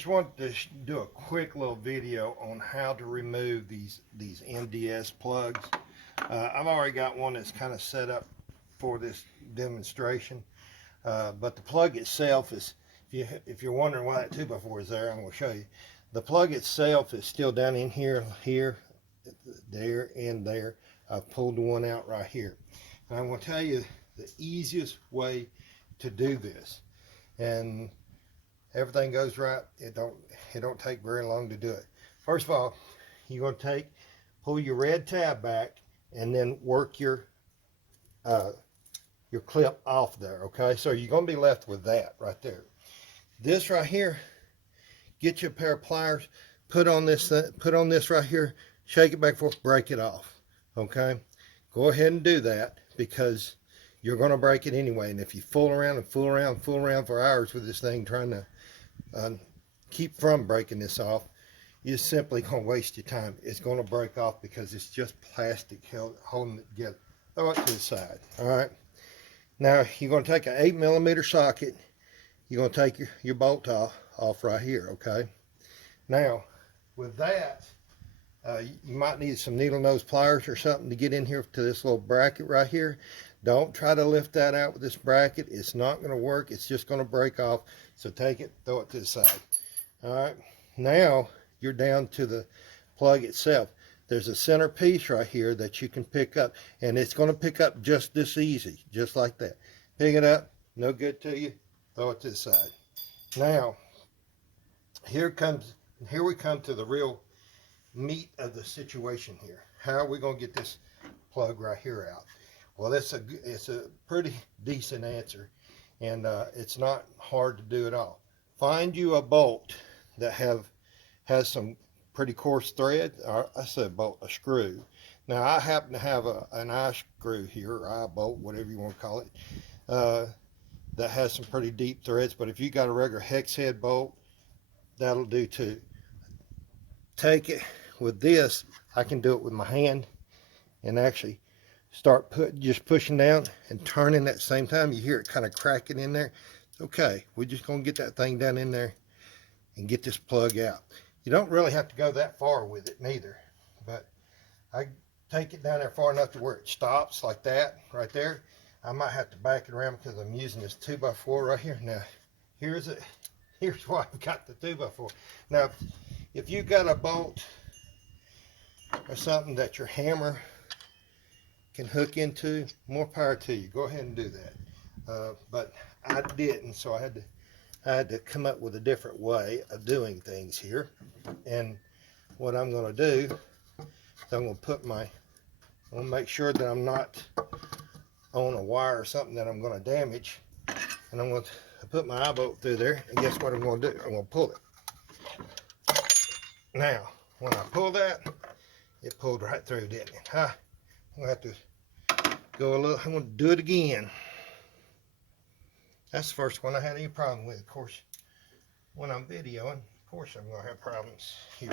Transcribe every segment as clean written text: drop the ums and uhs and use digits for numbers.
just wanted to do a quick little video on how to remove these MDS plugs. I've already got one that's kind of set up for this demonstration, but the plug itself is, if you're wondering why that 2x4 is there, I'm going to show you. The plug itself is still down in here, there, and there. I've pulled the one out right here. And I'm going to tell you the easiest way to do this. And everything goes right. It don't take very long to do it. First of all, you're going to pull your red tab back and then work your clip off there. Okay, so you're going to be left with that right there. This right here, get you a pair of pliers, put on this right here, shake it back and forth, break it off. Okay, go ahead and do that because you're going to break it anyway. And if you fool around for hours with this thing trying to keep from breaking this off, you're simply going to waste your time. It's going to break off because it's just plastic holding it together. Throw it to the side. All right. Now you're going to take an 8mm socket. You're going to take your bolt off right here. Okay. Now with that, you might need some needle nose pliers or something to get in here to this little bracket right here. Don't try to lift that out with this bracket. It's not going to work. It's just going to break off. So take it, throw it to the side. All right. Now you're down to the plug itself. There's a center piece right here that you can pick up, and it's going to pick up just this easy, just like that. Pick it up, no good to you, throw it to the side. Now, here we come to the real meat of the situation here. How are we going to get this plug right here out? Well, it's a pretty decent answer, and it's not hard to do at all. Find you a bolt that has some pretty coarse thread, or I say a screw. Now I happen to have an eye screw here, or eye bolt, whatever you want to call it, that has some pretty deep threads. But if you got a regular hex head bolt, that'll do too. Take it with this. I can do it with my hand and actually start just pushing down and turning at the same time. You hear it kind of cracking in there. Okay, we're just going to get that thing down in there and get this plug out. You don't really have to go that far with it neither, but I take it down there far enough to where it stops like that right there. I might have to back it around because I'm using this 2x4 right here. Now here's why I've got the 2x4. Now if you've got a bolt or something that your hammer can hook into, more power to you. Go ahead and do that. But I didn't, so I had to come up with a different way of doing things here. And what I'm going to do is I'm going to make sure that I'm not on a wire or something that I'm going to damage. And I'm going to put my eye bolt through there, and guess what I'm going to do? I'm going to pull it. Now, when I pull that, it pulled right through, didn't it? I'm going to have to go a little, I'm going to do it again. That's the first one I had any problem with. Of course, when I'm videoing, of course I'm going to have problems here.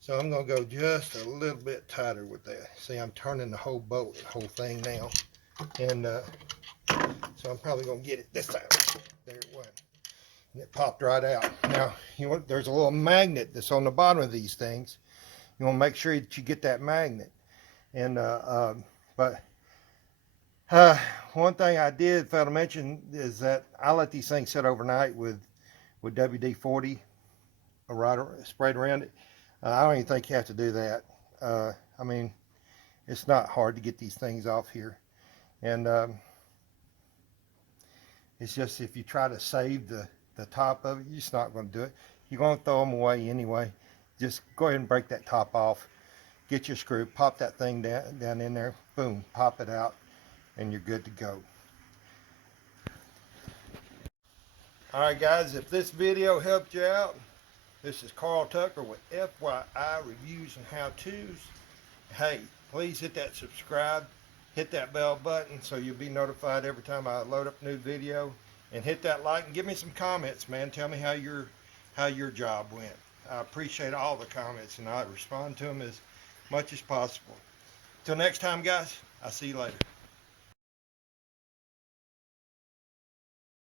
So I'm going to go just a little bit tighter with that. See, I'm turning the whole bolt, the whole thing now. And so I'm probably going to get it this time. There it went. And it popped right out. Now, there's a little magnet that's on the bottom of these things. You want to make sure that you get that magnet. And one thing I did fail to mention is that I let these things sit overnight with WD-40 sprayed around it. I don't even think you have to do that. I mean, it's not hard to get these things off here. And it's just if you try to save the top of it, you're just not going to do it. You're going to throw them away anyway. Just go ahead and break that top off. Get your screw, pop that thing down in there, boom, pop it out, and you're good to go. Alright guys, if this video helped you out, this is Carl Tucker with FYI Reviews and How-Tos. Hey, please hit that subscribe, hit that bell button so you'll be notified every time I load up a new video, and hit that like and give me some comments, man. Tell me how your job went. I appreciate all the comments and I respond to them as much as possible. Till next time guys, I'll see you later.